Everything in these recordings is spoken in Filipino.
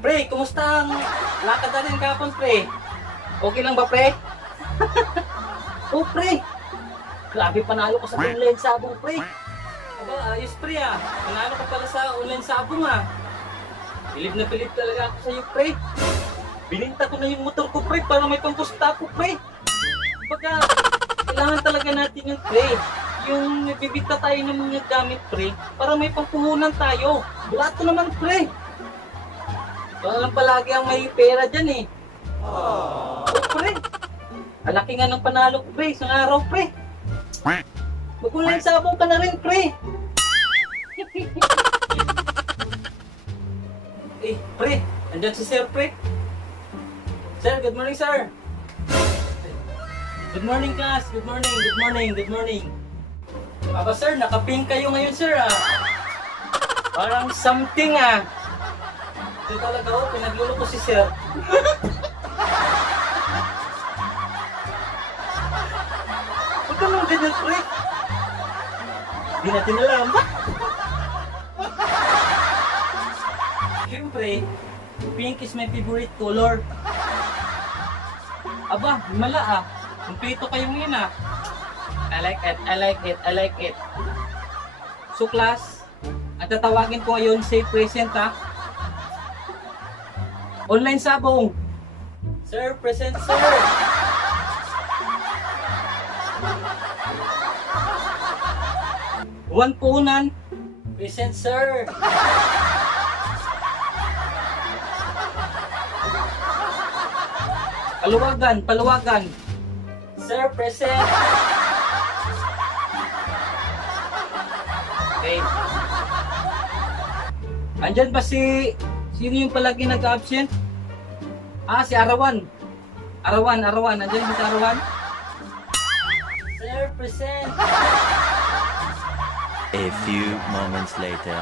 Pre, kumusta ang lakad natin kahapon, pre? Okay lang ba, pre? Oh, pre! Grabe, panalo ko sa online sabong, pre. Aba, ayos, pre, ah. Panalo ko pala sa online sabong, ah. Bilib na bilib talaga ako sa'yo, pre. Bininta ko na yung motor ko, pre, para may pampusta ko, pre. Pagka, kailangan talaga natin yung, pre. Yung bibita tayo ng mga gamit, pre, para may pampuhunan tayo. Bulato naman, pre. Wala lang palagi ang may pera dyan, eh. Oh, pre. Alaki nga ng panalo ko, pre. Isang araw, pre. Mag-online sabong ka na rin, pre. Eh, pre. Andyan si Sir, pre. Sir, good morning, sir. Good morning, class. Good morning, good morning, good morning. Aba, sir, naka-pink kayo ngayon, sir, ah. Parang something, ah. Ito talaga, oh, pinaglolo ko si Sir. Huwag ka nang ganyan, pre. Di natin alam. Siyempre, pink is my favorite color. Aba, mala ah. Kumpleto kayong yun ah. I like it, I like it, I like it. So class, ang tatawagin ko ngayon, say present ah. Online sabong. Sir, present sir. One punan. Present sir. Paluwagan, paluwagan. Sir, present. Okay. Andyan ba sino yung palagi nag-absent? Ah, si Arawan. Arawan. Andyan ba si Arawan? Sir, present. A few moments later.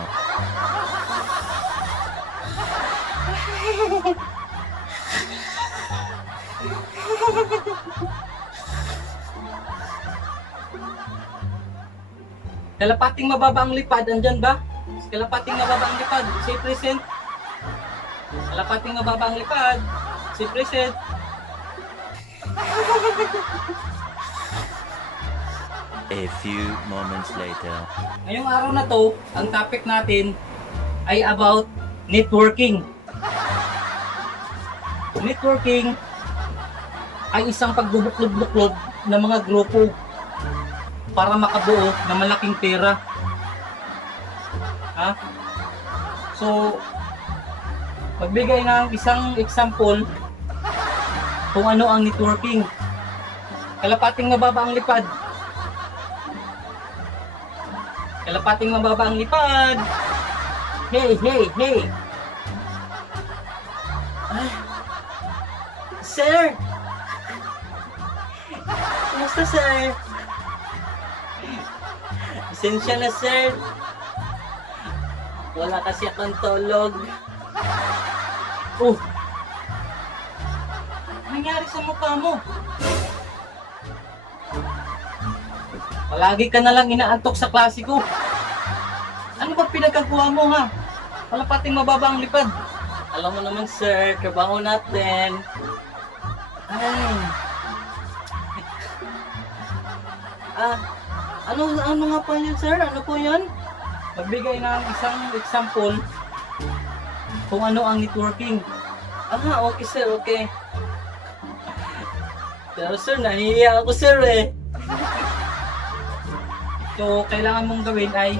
Kalapating mababa ang lipad, andyan ba? Kalapating mababa ang lipad, say present. Kalapating mababa ang lipad, say present. A few moments later. Ngayong araw na to, ang topic natin ay about networking. Networking ay isang pagbubuklod-buklod ng mga grupo para makabuo ng malaking pera. Ha? So, magbigay ng isang example kung ano ang networking. Kalapating mababa ang lipad. Kalapating mababa ang lipad. Hey, hey, hey. Ay. Sir! Kumusta, sir? Esensya na, sir. Wala kasi akong tulog. Oh! Ano nangyari sa mukha mo? Palagi ka na lang inaantok sa klase ko. Ano ba pinagkagawa mo, ha? Wala pating mababa ang lipad. Alam mo naman, sir, trabaho natin. Ay. Ano nga po yun, sir? Ano po yun? Magbigay ng isang example kung ano ang networking. Okay, sir, okay. Pero, sir, nahihiya ako, sir, eh. So, kailangan mong gawin ay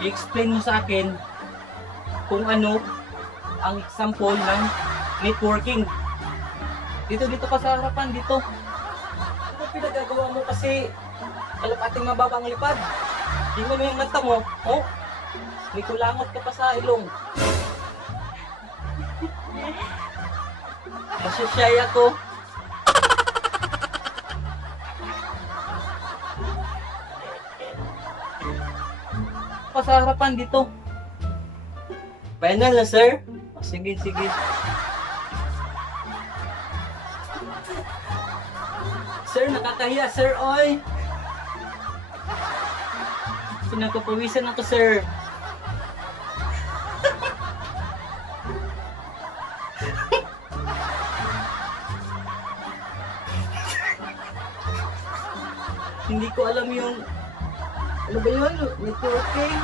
i-explain mo sa akin kung ano ang example ng networking. Dito ka sa harapan, dito. Ano pinagagawa mo kasi kalapating mababa ang lipad? Di mo yung mata mo, oh? May kulangot ka pa sa ilong. Masyashay ako. Sa harapan dito. Final na, sir? Sige. Sir, nakakahiya, sir, oy. Pinagpapawisan ako, sir. Hindi ko alam yung... Ano ba yun? Networking?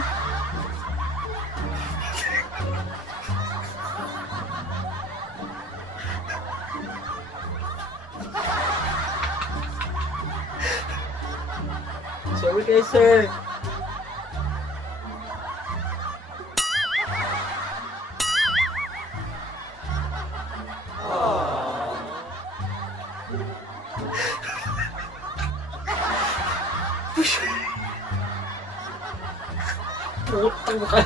Sorry guys, sir. Putang ka.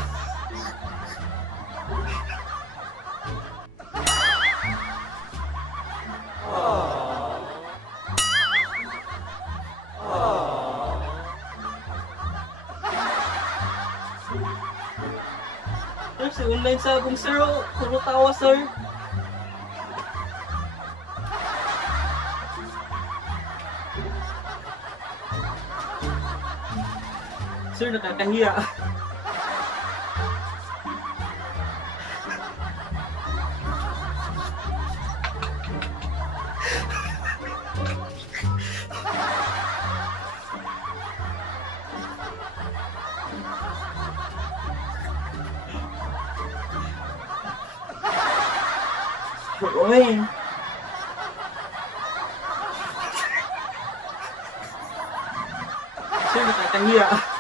Sir, si online sabong sir, oh. Puro tawa sir. Sir, nakakahiya. Oy. Sir, nakakahiya.